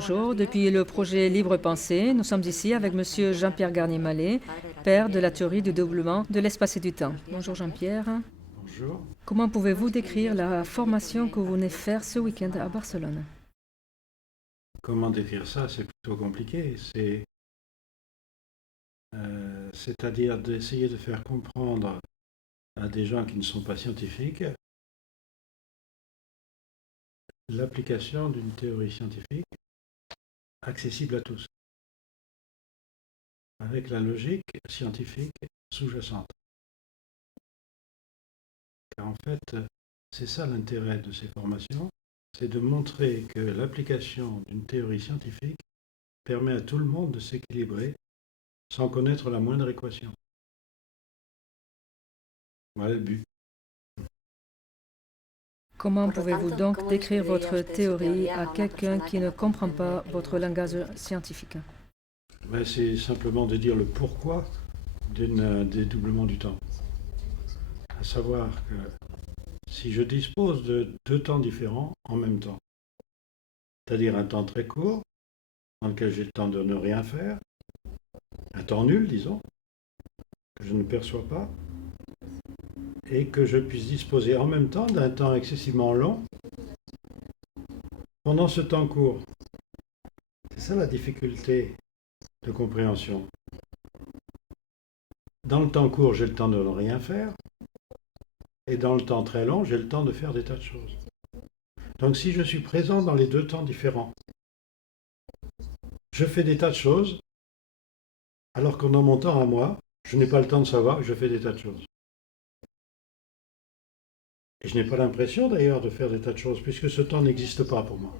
Bonjour, depuis le projet Libre Pensée, nous sommes ici avec Monsieur Jean-Pierre Garnier-Mallet, père de la théorie du doublement de l'espace et du temps. Bonjour Jean-Pierre. Bonjour. Comment pouvez-vous décrire la formation que vous venez faire ce week-end à Barcelone? Comment décrire ça? C'est plutôt compliqué. C'est-à-dire d'essayer de faire comprendre à des gens qui ne sont pas scientifiques l'application d'une théorie scientifique accessible à tous, avec la logique scientifique sous-jacente. Car en fait, c'est ça l'intérêt de ces formations, c'est de montrer que l'application d'une théorie scientifique permet à tout le monde de s'équilibrer sans connaître la moindre équation. Voilà le but. Comment pouvez-vous donc décrire votre théorie à quelqu'un qui ne comprend pas votre langage scientifique? Ben, c'est simplement de dire le pourquoi d'un dédoublement du temps. À savoir que si je dispose de deux temps différents en même temps, c'est-à-dire un temps très court, dans lequel j'ai le temps de ne rien faire, un temps nul, disons, que je ne perçois pas, et que je puisse disposer en même temps d'un temps excessivement long pendant ce temps court. C'est ça la difficulté de compréhension. Dans le temps court, j'ai le temps de ne rien faire, et dans le temps très long, j'ai le temps de faire des tas de choses. Donc si je suis présent dans les deux temps différents, je fais des tas de choses, alors que dans mon temps à moi, je n'ai pas le temps de savoir que je fais des tas de choses. Et je n'ai pas l'impression d'ailleurs de faire des tas de choses, puisque ce temps n'existe pas pour moi.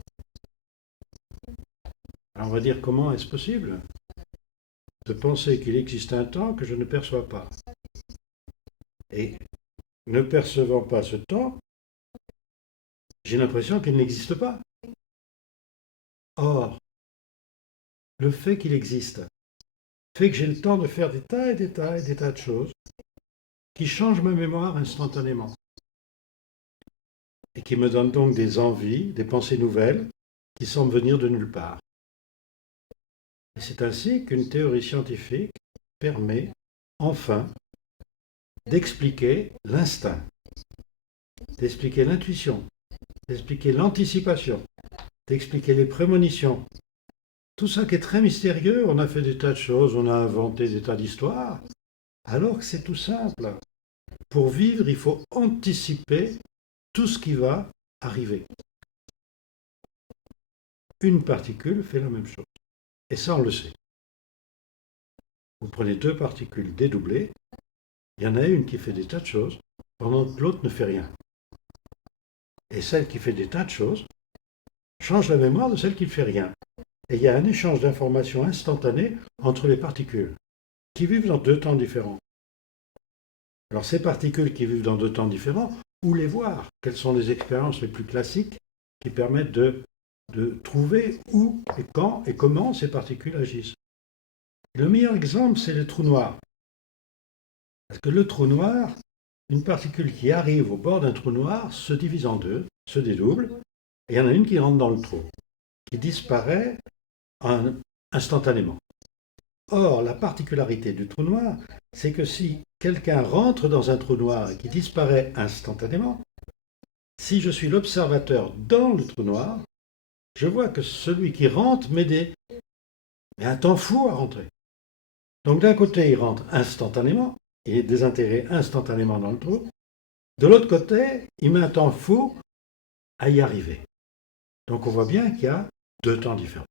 Alors on va dire comment est-ce possible de penser qu'il existe un temps que je ne perçois pas. Et ne percevant pas ce temps, j'ai l'impression qu'il n'existe pas. Or, le fait qu'il existe fait que j'ai le temps de faire des tas et des tas et des tas de choses qui changent ma mémoire instantanément et qui me donnent donc des envies, des pensées nouvelles qui semblent venir de nulle part. Et c'est ainsi qu'une théorie scientifique permet enfin d'expliquer l'instinct, d'expliquer l'intuition, d'expliquer l'anticipation, d'expliquer les prémonitions. Tout ça qui est très mystérieux, on a fait des tas de choses, on a inventé des tas d'histoires, alors que c'est tout simple. Pour vivre, il faut anticiper tout ce qui va arriver. Une particule fait la même chose. Et ça, on le sait. Vous prenez deux particules dédoublées, il y en a une qui fait des tas de choses, pendant que l'autre ne fait rien. Et celle qui fait des tas de choses change la mémoire de celle qui ne fait rien. Et il y a un échange d'informations instantané entre les particules, qui vivent dans deux temps différents. Alors ces particules qui vivent dans deux temps différents, où les voir? Quelles sont les expériences les plus classiques qui permettent de trouver où et quand et comment ces particules agissent? Le meilleur exemple, c'est le trou noir. Parce que le trou noir, une particule qui arrive au bord d'un trou noir se divise en deux, se dédouble, et il y en a une qui rentre dans le trou, qui disparaît instantanément. Or, la particularité du trou noir, c'est que si quelqu'un rentre dans un trou noir et qui disparaît instantanément, si je suis l'observateur dans le trou noir, je vois que celui qui rentre met un temps fou à rentrer. Donc d'un côté, il rentre instantanément, il est désintégré instantanément dans le trou. De l'autre côté, il met un temps fou à y arriver. Donc on voit bien qu'il y a deux temps différents.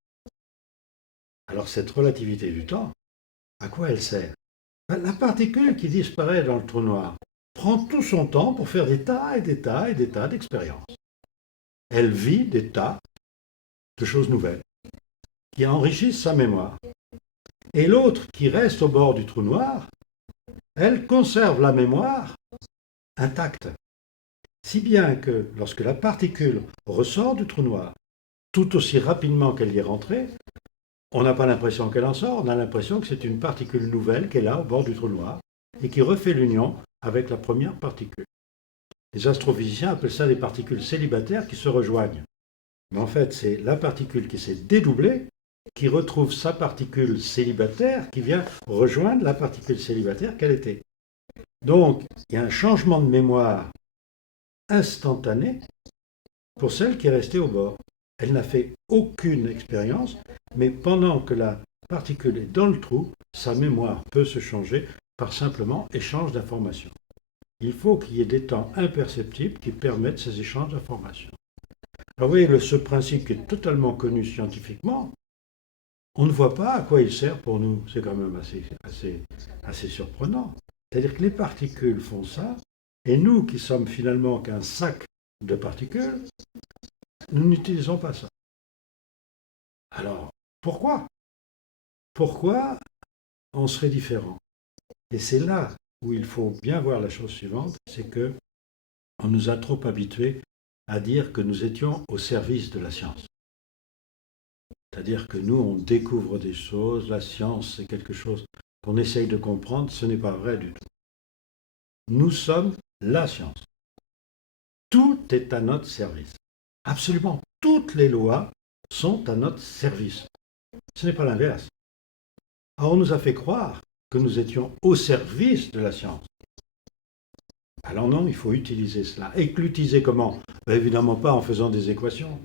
Alors cette relativité du temps, à quoi elle sert? La particule qui disparaît dans le trou noir prend tout son temps pour faire des tas et des tas et des tas d'expériences. Elle vit des tas de choses nouvelles qui enrichissent sa mémoire. Et l'autre qui reste au bord du trou noir, elle conserve la mémoire intacte. Si bien que lorsque la particule ressort du trou noir, tout aussi rapidement qu'elle y est rentrée, on n'a pas l'impression qu'elle en sort, on a l'impression que c'est une particule nouvelle qui est là au bord du trou noir et qui refait l'union avec la première particule. Les astrophysiciens appellent ça des particules célibataires qui se rejoignent. Mais en fait, c'est la particule qui s'est dédoublée qui retrouve sa particule célibataire qui vient rejoindre la particule célibataire qu'elle était. Donc, il y a un changement de mémoire instantané pour celle qui est restée au bord. Elle n'a fait aucune expérience, mais pendant que la particule est dans le trou, sa mémoire peut se changer par simplement échange d'informations. Il faut qu'il y ait des temps imperceptibles qui permettent ces échanges d'informations. Alors vous voyez, ce principe qui est totalement connu scientifiquement, on ne voit pas à quoi il sert pour nous. C'est quand même assez surprenant. C'est-à-dire que les particules font ça, et nous qui sommes finalement qu'un sac de particules, nous n'utilisons pas ça. Alors, pourquoi? Pourquoi on serait différent? Et c'est là où il faut bien voir la chose suivante, c'est que on nous a trop habitués à dire que nous étions au service de la science. C'est-à-dire que nous, on découvre des choses, la science, c'est quelque chose qu'on essaye de comprendre, ce n'est pas vrai du tout. Nous sommes la science. Tout est à notre service. Absolument toutes les lois sont à notre service. Ce n'est pas l'inverse. Alors on nous a fait croire que nous étions au service de la science. Alors non, il faut utiliser cela. Et l'utiliser comment? Évidemment pas en faisant des équations.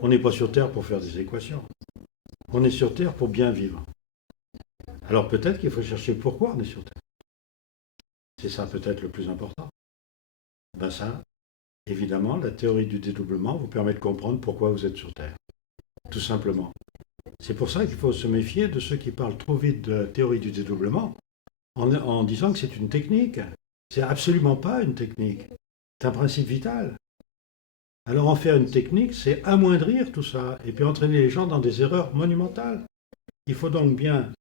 On n'est pas sur Terre pour faire des équations. On est sur Terre pour bien vivre. Alors peut-être qu'il faut chercher pourquoi on est sur Terre. C'est ça peut-être le plus important. Ben ça, évidemment, la théorie du dédoublement vous permet de comprendre pourquoi vous êtes sur Terre. Tout simplement. C'est pour ça qu'il faut se méfier de ceux qui parlent trop vite de la théorie du dédoublement en disant que c'est une technique. C'est absolument pas une technique. C'est un principe vital. Alors en faire une technique, c'est amoindrir tout ça et puis entraîner les gens dans des erreurs monumentales. Il faut donc bien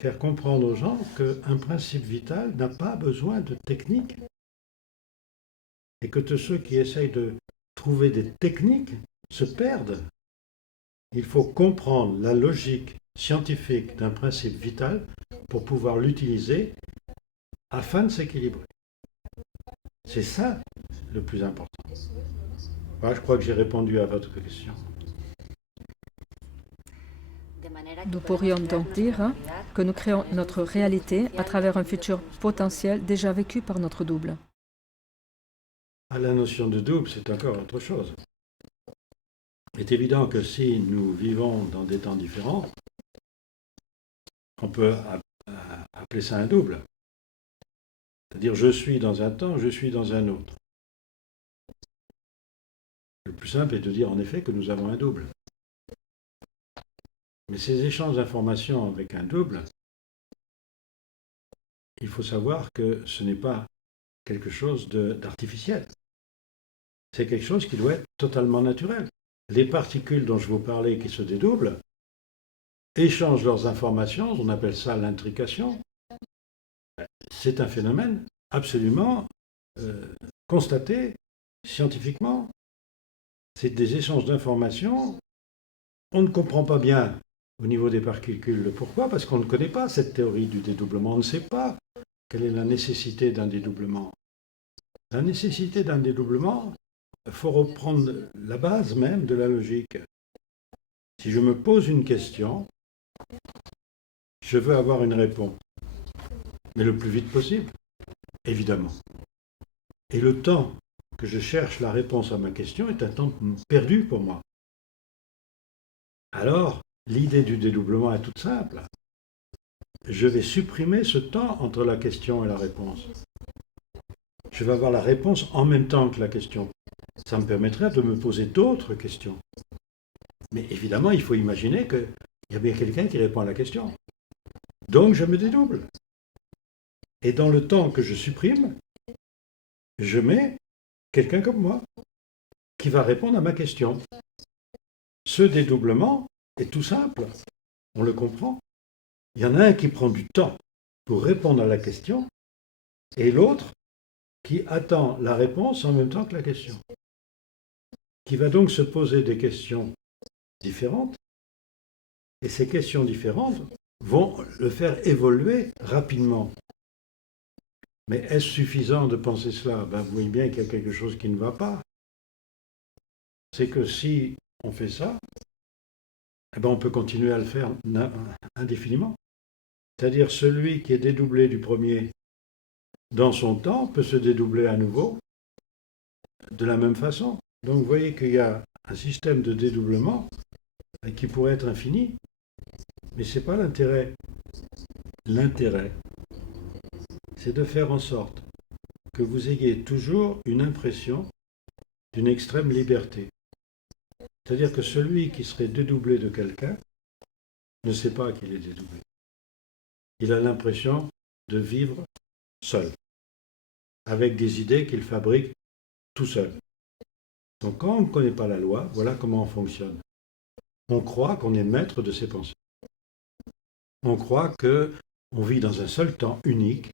faire comprendre aux gens qu'un principe vital n'a pas besoin de technique. Et que tous ceux qui essayent de trouver des techniques se perdent. Il faut comprendre la logique scientifique d'un principe vital pour pouvoir l'utiliser afin de s'équilibrer. C'est ça le plus important. Voilà, je crois que j'ai répondu à votre question. Nous pourrions donc dire que nous créons notre réalité à travers un futur potentiel déjà vécu par notre double. À la notion de double, c'est encore autre chose. Il est évident que si nous vivons dans des temps différents, on peut appeler ça un double. C'est-à-dire, je suis dans un temps, je suis dans un autre. Le plus simple est de dire en effet que nous avons un double. Mais ces échanges d'informations avec un double, il faut savoir que ce n'est pas quelque chose d'artificiel. C'est quelque chose qui doit être totalement naturel. Les particules dont je vous parlais qui se dédoublent échangent leurs informations, on appelle ça l'intrication. C'est un phénomène absolument constaté scientifiquement. C'est des échanges d'informations. On ne comprend pas bien au niveau des particules le pourquoi, parce qu'on ne connaît pas cette théorie du dédoublement. On ne sait pas quelle est la nécessité d'un dédoublement. La nécessité d'un dédoublement, il faut reprendre la base même de la logique. Si je me pose une question, je veux avoir une réponse, mais le plus vite possible, évidemment. Et le temps que je cherche la réponse à ma question est un temps perdu pour moi. Alors, l'idée du dédoublement est toute simple. Je vais supprimer ce temps entre la question et la réponse. Je vais avoir la réponse en même temps que la question. Ça me permettrait de me poser d'autres questions. Mais évidemment, il faut imaginer qu'il y a bien quelqu'un qui répond à la question. Donc, je me dédouble. Et dans le temps que je supprime, je mets quelqu'un comme moi qui va répondre à ma question. Ce dédoublement est tout simple. On le comprend. Il y en a un qui prend du temps pour répondre à la question et l'autre qui attend la réponse en même temps que la question. Qui va donc se poser des questions différentes et ces questions différentes vont le faire évoluer rapidement. Mais est-ce suffisant de penser cela? Vous voyez bien qu'il y a quelque chose qui ne va pas. C'est que si on fait ça, eh ben on peut continuer à le faire indéfiniment. C'est-à-dire celui qui est dédoublé du premier dans son temps peut se dédoubler à nouveau de la même façon. Donc vous voyez qu'il y a un système de dédoublement qui pourrait être infini, mais ce n'est pas l'intérêt. L'intérêt, c'est de faire en sorte que vous ayez toujours une impression d'une extrême liberté. C'est-à-dire que celui qui serait dédoublé de quelqu'un ne sait pas qu'il est dédoublé. Il a l'impression de vivre seul, avec des idées qu'il fabrique tout seul. Donc quand on ne connaît pas la loi, voilà comment on fonctionne. On croit qu'on est maître de ses pensées. On croit qu'on vit dans un seul temps unique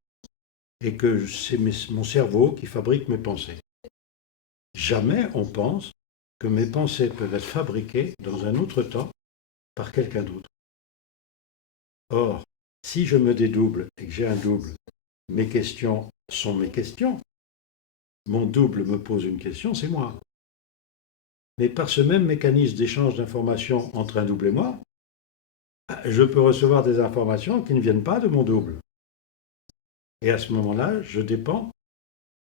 et que c'est mon cerveau qui fabrique mes pensées. Jamais on pense que mes pensées peuvent être fabriquées dans un autre temps par quelqu'un d'autre. Or, si je me dédouble et que j'ai un double, mes questions sont mes questions. Mon double me pose une question, c'est moi. Mais par ce même mécanisme d'échange d'informations entre un double et moi, je peux recevoir des informations qui ne viennent pas de mon double. Et à ce moment-là, je dépends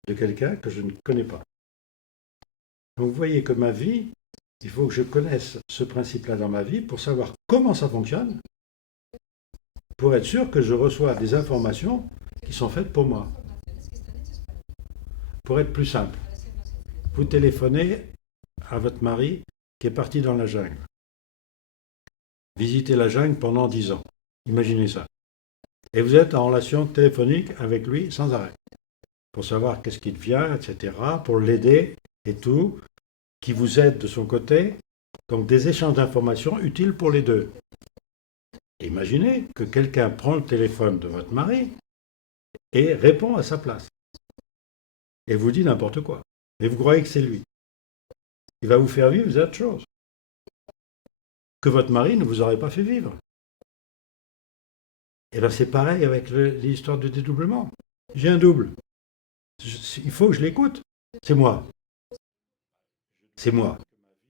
de quelqu'un que je ne connais pas. Donc vous voyez que ma vie, il faut que je connaisse ce principe-là dans ma vie pour savoir comment ça fonctionne, pour être sûr que je reçois des informations qui sont faites pour moi. Pour être plus simple, vous téléphonez à votre mari qui est parti dans la jungle. Visitez la jungle pendant 10 ans. Imaginez ça. Et vous êtes en relation téléphonique avec lui sans arrêt. Pour savoir qu'est-ce qu'il devient, etc. Pour l'aider et tout. Qui vous aide de son côté. Donc des échanges d'informations utiles pour les deux. Imaginez que quelqu'un prend le téléphone de votre mari et répond à sa place. Et vous dit n'importe quoi. Et vous croyez que c'est lui. Il va vous faire vivre des autres choses que votre mari ne vous aurait pas fait vivre. Et bien c'est pareil avec l'histoire de dédoublement. J'ai un double. Il faut que je l'écoute. C'est moi. C'est moi.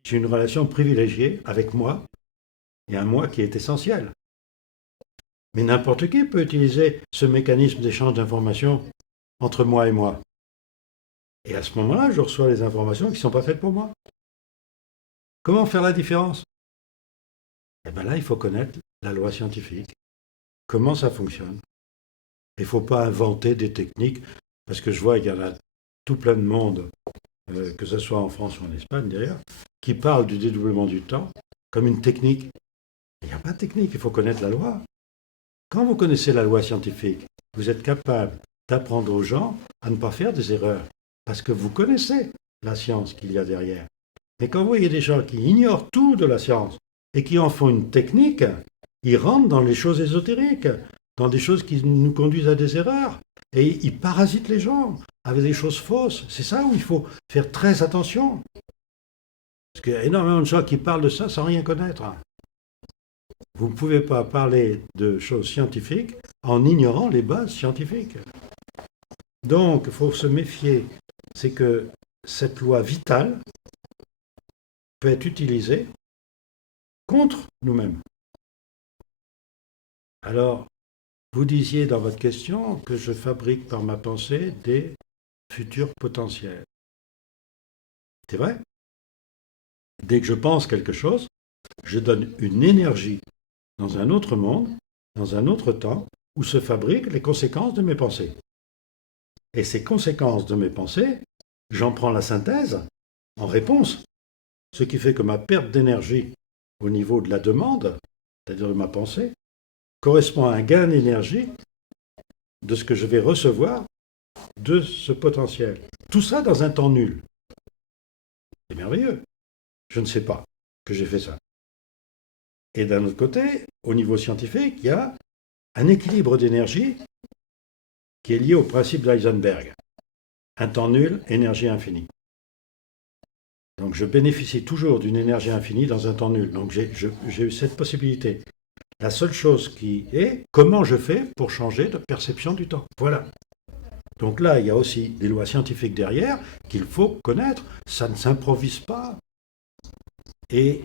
J'ai une relation privilégiée avec moi et un moi qui est essentiel. Mais n'importe qui peut utiliser ce mécanisme d'échange d'informations entre moi et moi. Et à ce moment-là, je reçois les informations qui ne sont pas faites pour moi. Comment faire la différence? Eh bien là, il faut connaître la loi scientifique. Comment ça fonctionne? Il ne faut pas inventer des techniques, parce que je vois qu'il y en a tout plein de monde, que ce soit en France ou en Espagne d'ailleurs, qui parlent du dédoublement du temps comme une technique. Il n'y a pas de technique, il faut connaître la loi. Quand vous connaissez la loi scientifique, vous êtes capable d'apprendre aux gens à ne pas faire des erreurs, parce que vous connaissez la science qu'il y a derrière. Mais quand vous voyez des gens qui ignorent tout de la science et qui en font une technique, ils rentrent dans les choses ésotériques, dans des choses qui nous conduisent à des erreurs. Et ils parasitent les gens avec des choses fausses. C'est ça où il faut faire très attention. Parce qu'il y a énormément de gens qui parlent de ça sans rien connaître. Vous ne pouvez pas parler de choses scientifiques en ignorant les bases scientifiques. Donc, il faut se méfier. C'est que cette loi vitale peut être utilisée contre nous-mêmes. Alors, vous disiez dans votre question que je fabrique par ma pensée des futurs potentiels. C'est vrai? Dès que je pense quelque chose, je donne une énergie dans un autre monde, dans un autre temps, où se fabriquent les conséquences de mes pensées. Et ces conséquences de mes pensées, j'en prends la synthèse en réponse. Ce qui fait que ma perte d'énergie au niveau de la demande, c'est-à-dire de ma pensée, correspond à un gain d'énergie de ce que je vais recevoir de ce potentiel. Tout ça dans un temps nul. C'est merveilleux. Je ne sais pas que j'ai fait ça. Et d'un autre côté, au niveau scientifique, il y a un équilibre d'énergie qui est lié au principe d'Heisenberg. Un temps nul, énergie infinie. Donc je bénéficie toujours d'une énergie infinie dans un temps nul. Donc j'ai eu cette possibilité. La seule chose qui est, comment je fais pour changer de perception du temps. Voilà. Donc là, il y a aussi des lois scientifiques derrière qu'il faut connaître. Ça ne s'improvise pas. Et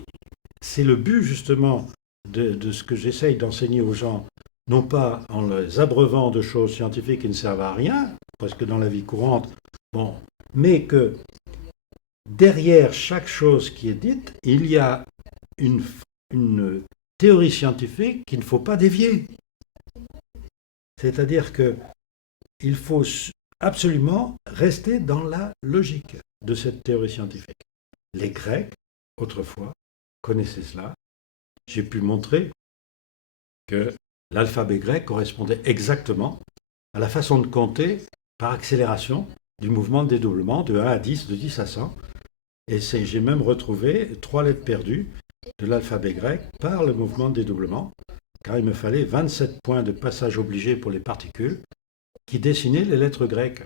c'est le but justement de ce que j'essaye d'enseigner aux gens, non pas en les abreuvant de choses scientifiques qui ne servent à rien, parce que dans la vie courante, bon, mais que derrière chaque chose qui est dite, il y a une théorie scientifique qu'il ne faut pas dévier. C'est-à-dire qu'il faut absolument rester dans la logique de cette théorie scientifique. Les Grecs, autrefois, connaissaient cela. J'ai pu montrer que l'alphabet grec correspondait exactement à la façon de compter par accélération du mouvement de dédoublement de 1 à 10, de 10 à 100. Et j'ai même retrouvé 3 lettres perdues de l'alphabet grec par le mouvement de dédoublement, car il me fallait 27 points de passage obligé pour les particules qui dessinaient les lettres grecques.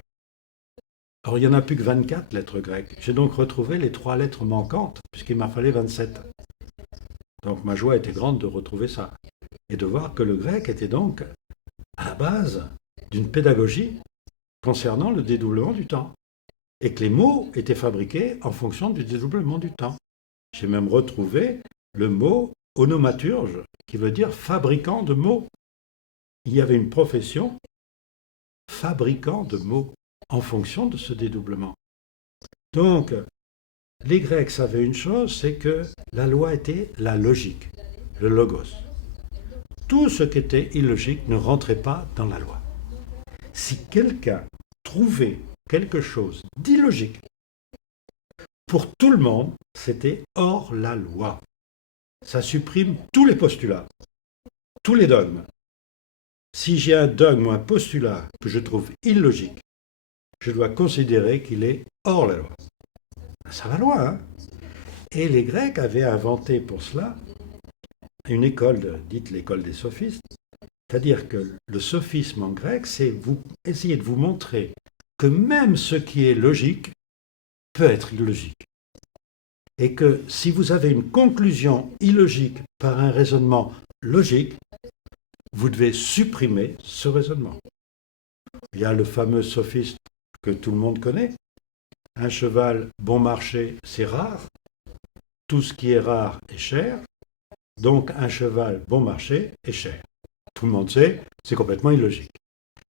Or, il n'y en a plus que 24 lettres grecques. J'ai donc retrouvé les 3 lettres manquantes, puisqu'il m'en fallait 27. Donc ma joie était grande de retrouver ça. Et de voir que le grec était donc à la base d'une pédagogie concernant le dédoublement du temps. Et que les mots étaient fabriqués en fonction du dédoublement du temps. J'ai même retrouvé le mot onomaturge, qui veut dire fabricant de mots. Il y avait une profession fabricant de mots en fonction de ce dédoublement. Donc, les Grecs savaient une chose, c'est que la loi était la logique, le logos. Tout ce qui était illogique ne rentrait pas dans la loi. Si quelqu'un trouvait quelque chose d'illogique, pour tout le monde, c'était hors la loi. Ça supprime tous les postulats, tous les dogmes. Si j'ai un dogme ou un postulat que je trouve illogique, je dois considérer qu'il est hors la loi. Ça va loin, hein? Et les Grecs avaient inventé pour cela une école, dite l'école des sophistes, c'est-à-dire que le sophisme en grec, c'est vous essayer de vous montrer que même ce qui est logique peut être illogique. Et que si vous avez une conclusion illogique par un raisonnement logique, vous devez supprimer ce raisonnement. Il y a le fameux sophiste que tout le monde connaît. Un cheval bon marché, c'est rare. Tout ce qui est rare est cher. Donc un cheval bon marché est cher. Tout le monde sait, c'est complètement illogique.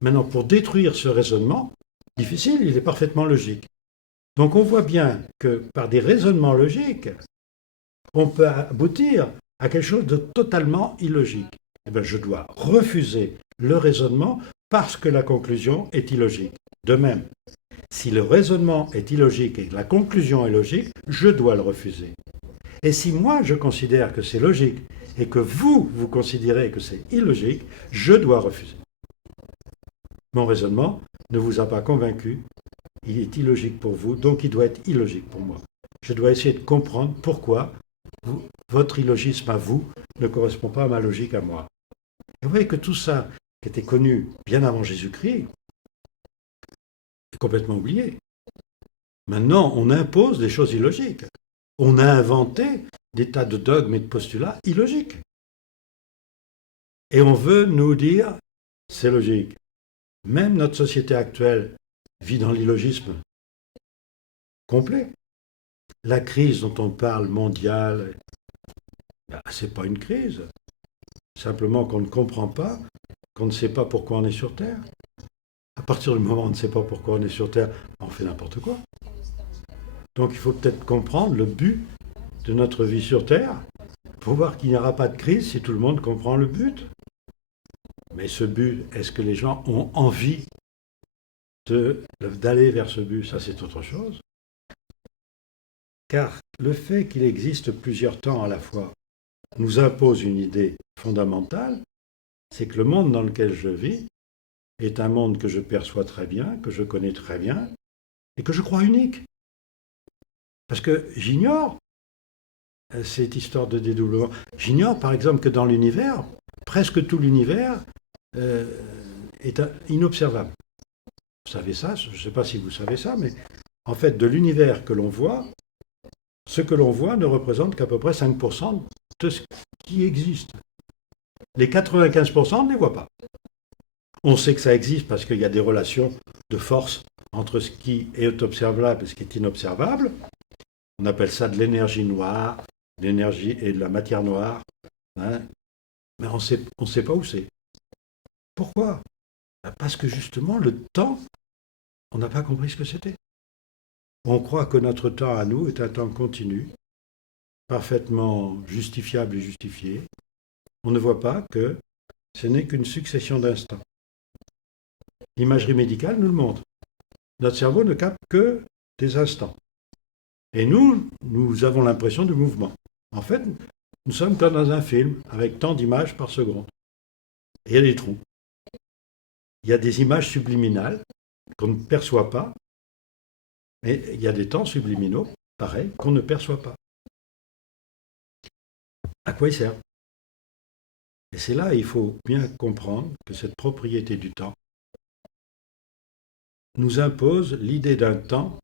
Maintenant, pour détruire ce raisonnement, difficile, il est parfaitement logique. Donc on voit bien que par des raisonnements logiques, on peut aboutir à quelque chose de totalement illogique. Eh bien, je dois refuser le raisonnement parce que la conclusion est illogique. De même, si le raisonnement est illogique et que la conclusion est logique, je dois le refuser. Et si moi je considère que c'est logique et que vous considérez que c'est illogique, je dois refuser. Mon raisonnement ne vous a pas convaincu, il est illogique pour vous, donc il doit être illogique pour moi. Je dois essayer de comprendre pourquoi votre illogisme à vous ne correspond pas à ma logique à moi. Et vous voyez que tout ça, qui était connu bien avant Jésus-Christ, est complètement oublié. Maintenant, on impose des choses illogiques. On a inventé des tas de dogmes et de postulats illogiques. Et on veut nous dire, c'est logique. Même notre société actuelle vit dans l'illogisme complet. La crise dont on parle mondiale, ce n'est pas une crise. Simplement qu'on ne comprend pas, qu'on ne sait pas pourquoi on est sur Terre. À partir du moment où on ne sait pas pourquoi on est sur Terre, on fait n'importe quoi. Donc il faut peut-être comprendre le but de notre vie sur Terre pour voir qu'il n'y aura pas de crise si tout le monde comprend le but. Mais ce but, est-ce que les gens ont envie d'aller vers ce but? Ça, c'est autre chose. Car le fait qu'il existe plusieurs temps à la fois nous impose une idée fondamentale, c'est que le monde dans lequel je vis est un monde que je perçois très bien, que je connais très bien, et que je crois unique. Parce que j'ignore cette histoire de dédoublement. J'ignore par exemple que dans l'univers, presque tout l'univers est inobservable. Vous savez ça? Je ne sais pas si vous savez ça, mais en fait, de l'univers que l'on voit, ce que l'on voit ne représente qu'à peu près 5% de ce qui existe. Les 95%, on ne les voit pas. On sait que ça existe parce qu'il y a des relations de force entre ce qui est observable et ce qui est inobservable. On appelle ça de l'énergie noire, l'énergie et de la matière noire, hein, mais on ne sait pas où c'est. Pourquoi? Parce que justement, le temps, on n'a pas compris ce que c'était. On croit que notre temps à nous est un temps continu, parfaitement justifiable et justifié. On ne voit pas que ce n'est qu'une succession d'instants. L'imagerie médicale nous le montre. Notre cerveau ne capte que des instants. Et nous avons l'impression de mouvement. En fait, nous sommes comme dans un film, avec tant d'images par seconde. Et il y a des trous. Il y a des images subliminales qu'on ne perçoit pas, mais il y a des temps subliminaux, pareil, qu'on ne perçoit pas. À quoi ils servent? Et c'est là, il faut bien comprendre que cette propriété du temps nous impose l'idée d'un temps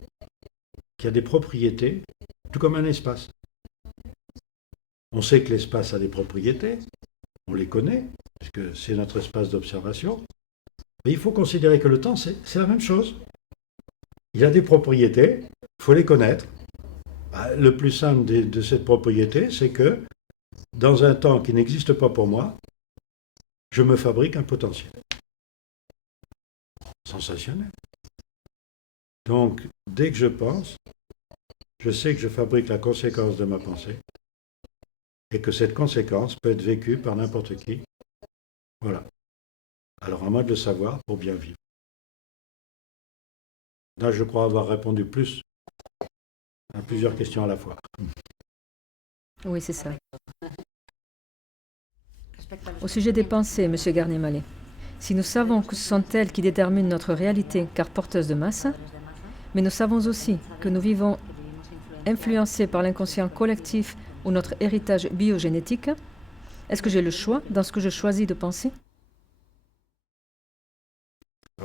qui a des propriétés, tout comme un espace. On sait que l'espace a des propriétés, on les connaît, puisque c'est notre espace d'observation, mais il faut considérer que le temps, c'est la même chose. Il a des propriétés, il faut les connaître. Le plus simple de cette propriété, c'est que dans un temps qui n'existe pas pour moi, je me fabrique un potentiel. Sensationnel. Donc, dès que je pense, je sais que je fabrique la conséquence de ma pensée et que cette conséquence peut être vécue par n'importe qui. Voilà. Alors, à moi de le savoir pour bien vivre. Là, je crois avoir répondu plus à plusieurs questions à la fois. Oui, c'est ça. Au sujet des pensées, M. Garnier-Mallet, si nous savons que ce sont elles qui déterminent notre réalité car porteuses de masse, mais nous savons aussi que nous vivons influencés par l'inconscient collectif ou notre héritage biogénétique, est-ce que j'ai le choix dans ce que je choisis de penser?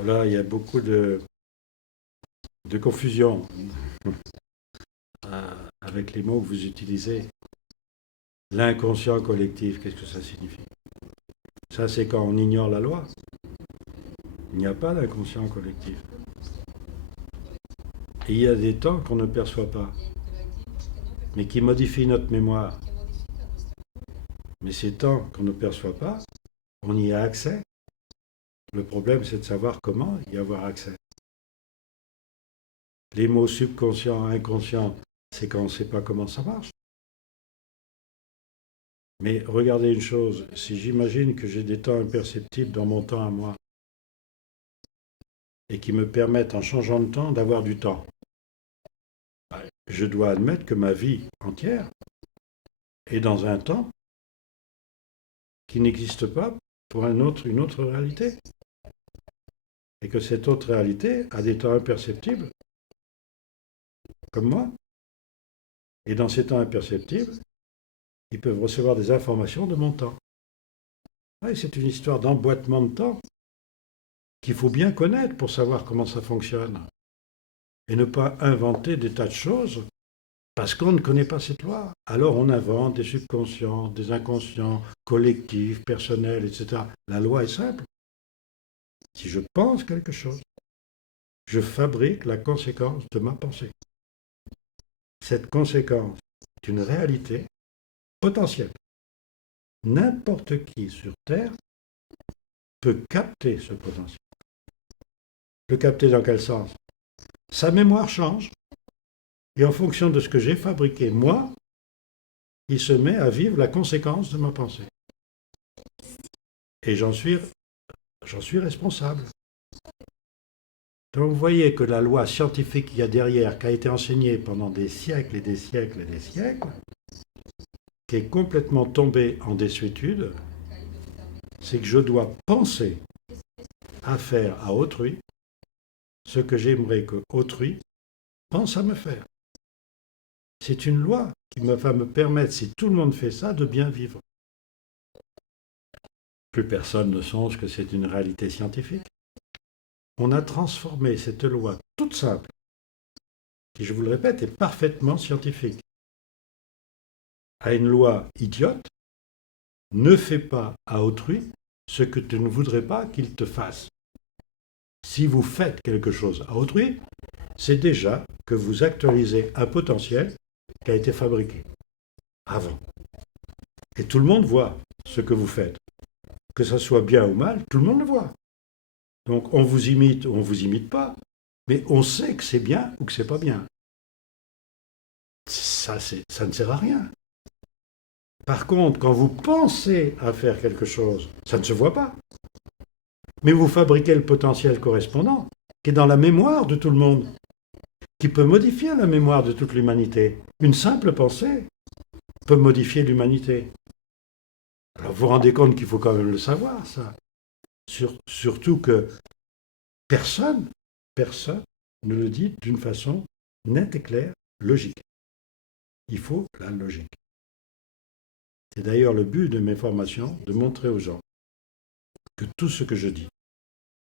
Là, il y a beaucoup de confusion avec les mots que vous utilisez. L'inconscient collectif, qu'est-ce que ça signifie? Ça, c'est quand on ignore la loi. Il n'y a pas d'inconscient collectif. Et il y a des temps qu'on ne perçoit pas, mais qui modifient notre mémoire. Mais ces temps qu'on ne perçoit pas, on y a accès. Le problème, c'est de savoir comment y avoir accès. Les mots subconscient, inconscient, c'est quand on ne sait pas comment ça marche. Mais regardez une chose, si j'imagine que j'ai des temps imperceptibles dans mon temps à moi, et qui me permettent, en changeant de temps, d'avoir du temps, je dois admettre que ma vie entière est dans un temps qui n'existe pas pour une autre réalité. Et que cette autre réalité a des temps imperceptibles, comme moi. Et dans ces temps imperceptibles, ils peuvent recevoir des informations de mon temps. Ouais, c'est une histoire d'emboîtement de temps qu'il faut bien connaître pour savoir comment ça fonctionne. Et ne pas inventer des tas de choses parce qu'on ne connaît pas cette loi. Alors on invente des subconscients, des inconscients, collectifs, personnels, etc. La loi est simple. Si je pense quelque chose, je fabrique la conséquence de ma pensée. Cette conséquence est une réalité potentielle. N'importe qui sur Terre peut capter ce potentiel. Le capter dans quel sens? Sa mémoire change, et en fonction de ce que j'ai fabriqué, moi, il se met à vivre la conséquence de ma pensée. Et j'en suis responsable. Donc vous voyez que la loi scientifique qu'il y a derrière, qui a été enseignée pendant des siècles et des siècles et des siècles, qui est complètement tombée en désuétude, c'est que je dois penser à faire à autrui ce que j'aimerais que autrui pense à me faire. C'est une loi qui va me permettre, si tout le monde fait ça, de bien vivre. Plus personne ne songe que c'est une réalité scientifique. On a transformé cette loi toute simple, qui, je vous le répète, est parfaitement scientifique, à une loi idiote. Ne fais pas à autrui ce que tu ne voudrais pas qu'il te fasse. Si vous faites quelque chose à autrui, c'est déjà que vous actualisez un potentiel qui a été fabriqué. avant. Et tout le monde voit ce que vous faites. Que ça soit bien ou mal, tout le monde le voit. Donc on vous imite ou on ne vous imite pas, mais on sait que c'est bien ou que c'est pas bien. Ça ne sert à rien. Par contre, quand vous pensez à faire quelque chose, ça ne se voit pas. Mais vous fabriquez le potentiel correspondant, qui est dans la mémoire de tout le monde, qui peut modifier la mémoire de toute l'humanité. Une simple pensée peut modifier l'humanité. Alors vous vous rendez compte qu'il faut quand même le savoir, ça. Surtout que personne ne le dit d'une façon nette et claire, logique. Il faut la logique. C'est d'ailleurs le but de mes formations, de montrer aux gens que tout ce que je dis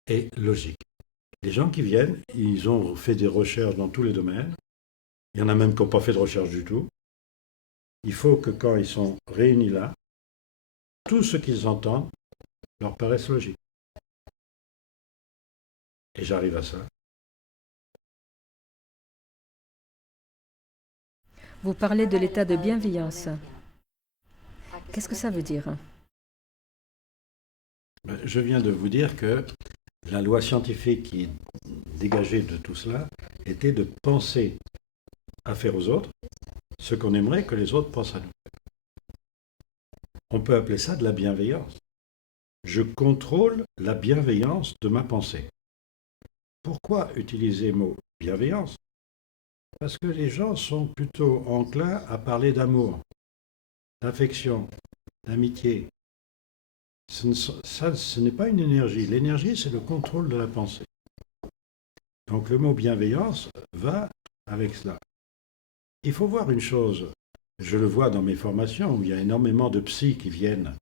est logique. Les gens qui viennent, ils ont fait des recherches dans tous les domaines. Il y en a même qui n'ont pas fait de recherche du tout. Il faut que quand ils sont réunis là, tout ce qu'ils entendent leur paraisse logique. Et j'arrive à ça. Vous parlez de l'état de bienveillance. Qu'est-ce que ça veut dire? Je viens de vous dire que la loi scientifique qui est dégagée de tout cela était de penser à faire aux autres ce qu'on aimerait que les autres pensent à nous. On peut appeler ça de la bienveillance. Je contrôle la bienveillance de ma pensée. Pourquoi utiliser le mot bienveillance? Parce que les gens sont plutôt enclins à parler d'amour, d'affection, d'amitié. Ce n'est pas une énergie. L'énergie, c'est le contrôle de la pensée. Donc le mot bienveillance va avec cela. Il faut voir une chose. Je le vois dans mes formations, où il y a énormément de psys qui viennent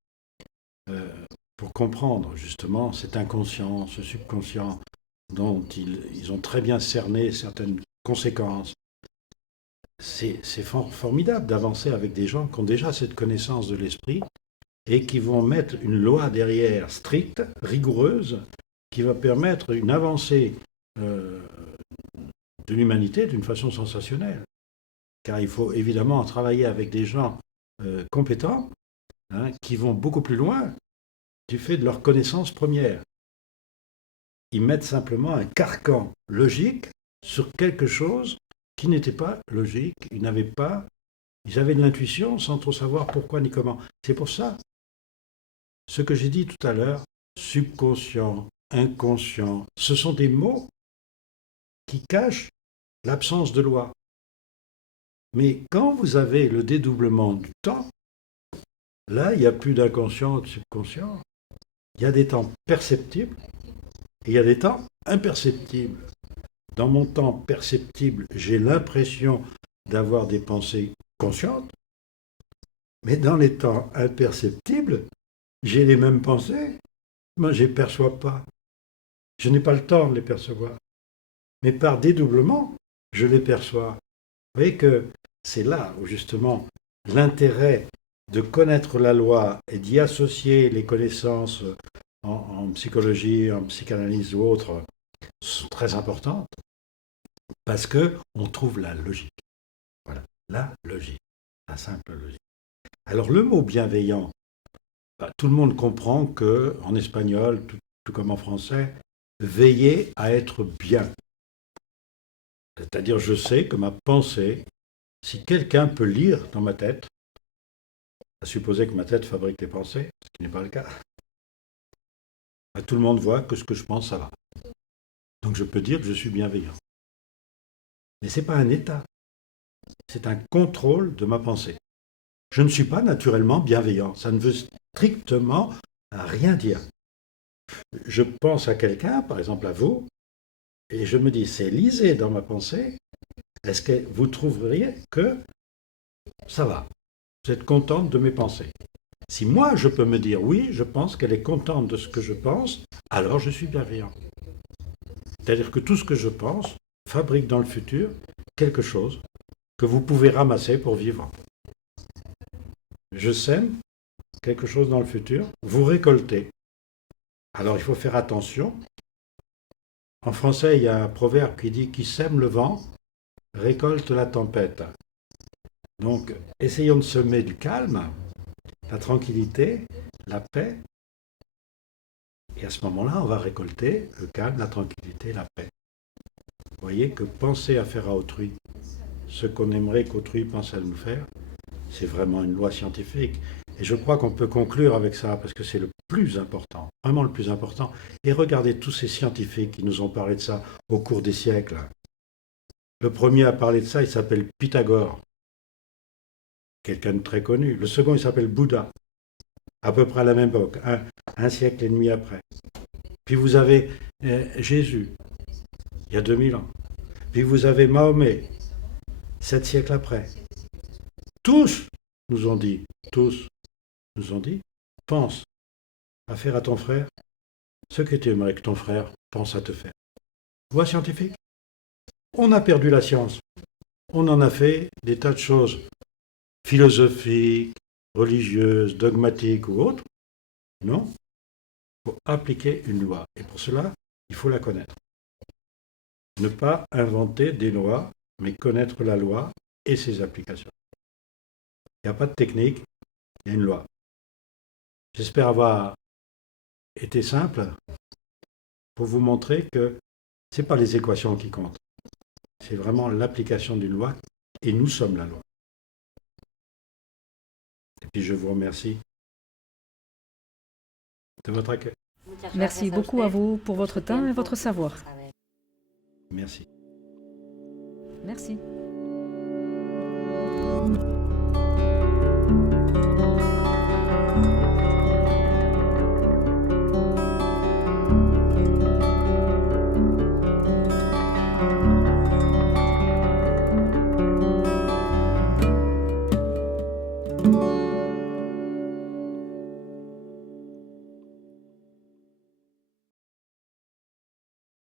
pour comprendre justement cet inconscient, ce subconscient, dont ils ont très bien cerné certaines conséquences. C'est formidable d'avancer avec des gens qui ont déjà cette connaissance de l'esprit et qui vont mettre une loi derrière stricte, rigoureuse, qui va permettre une avancée de l'humanité d'une façon sensationnelle. Car il faut évidemment travailler avec des gens compétents, qui vont beaucoup plus loin du fait de leur connaissance première. Ils mettent simplement un carcan logique sur quelque chose qui n'était pas logique. Ils avaient de l'intuition sans trop savoir pourquoi ni comment. C'est pour ça, ce que j'ai dit tout à l'heure, subconscient, inconscient, ce sont des mots qui cachent l'absence de loi. Mais quand vous avez le dédoublement du temps, là, il n'y a plus d'inconscient ou de subconscient. Il y a des temps perceptibles et il y a des temps imperceptibles. Dans mon temps perceptible, j'ai l'impression d'avoir des pensées conscientes, mais dans les temps imperceptibles, j'ai les mêmes pensées, mais je ne les perçois pas. Je n'ai pas le temps de les percevoir. Mais par dédoublement, je les perçois. Vous voyez que c'est là où justement l'intérêt de connaître la loi et d'y associer les connaissances en psychologie, en psychanalyse ou autres sont très importantes. Parce qu'on trouve la logique. Voilà, la logique, la simple logique. Alors le mot bienveillant, tout le monde comprend que en espagnol, tout comme en français, veiller à être bien. C'est-à-dire je sais que ma pensée, si quelqu'un peut lire dans ma tête, à supposer que ma tête fabrique les pensées, ce qui n'est pas le cas, tout le monde voit que ce que je pense, ça va. Donc je peux dire que je suis bienveillant. Mais ce n'est pas un état, c'est un contrôle de ma pensée. Je ne suis pas naturellement bienveillant, ça ne veut strictement rien dire. Je pense à quelqu'un, par exemple à vous, et je me dis, c'est lisé dans ma pensée, est-ce que vous trouveriez que ça va? Vous êtes contente de mes pensées? Si moi je peux me dire oui, je pense qu'elle est contente de ce que je pense, alors je suis bienveillant. C'est-à-dire que tout ce que je pense fabrique dans le futur quelque chose que vous pouvez ramasser pour vivre. Je sème quelque chose dans le futur, vous récoltez. Alors il faut faire attention. En français, il y a un proverbe qui dit « Qui sème le vent récolte la tempête ». Donc, essayons de semer du calme, la tranquillité, la paix, et à ce moment-là, on va récolter le calme, la tranquillité, la paix. Vous voyez que penser à faire à autrui ce qu'on aimerait qu'autrui pense à nous faire, c'est vraiment une loi scientifique. Et je crois qu'on peut conclure avec ça, parce que c'est le plus important, vraiment le plus important. Et regardez tous ces scientifiques qui nous ont parlé de ça au cours des siècles. Le premier à parler de ça, il s'appelle Pythagore, quelqu'un de très connu. Le second, il s'appelle Bouddha, à peu près à la même époque, un siècle et demi après. Puis vous avez Jésus, il y a 2000 ans. Puis vous avez Mahomet, 7 siècles après. Tous nous ont dit, pense à faire à ton frère ce que tu aimerais que ton frère pense à te faire. Voie scientifique. On a perdu la science. On en a fait des tas de choses philosophiques, religieuses, dogmatiques ou autres. Non. Il faut appliquer une loi. Et pour cela, il faut la connaître. Ne pas inventer des lois, mais connaître la loi et ses applications. Il n'y a pas de technique, il y a une loi. J'espère avoir été simple pour vous montrer que ce n'est pas les équations qui comptent. C'est vraiment l'application d'une loi et nous sommes la loi. Et puis je vous remercie de votre accueil. Merci beaucoup à vous pour votre temps et votre savoir. Merci. Merci.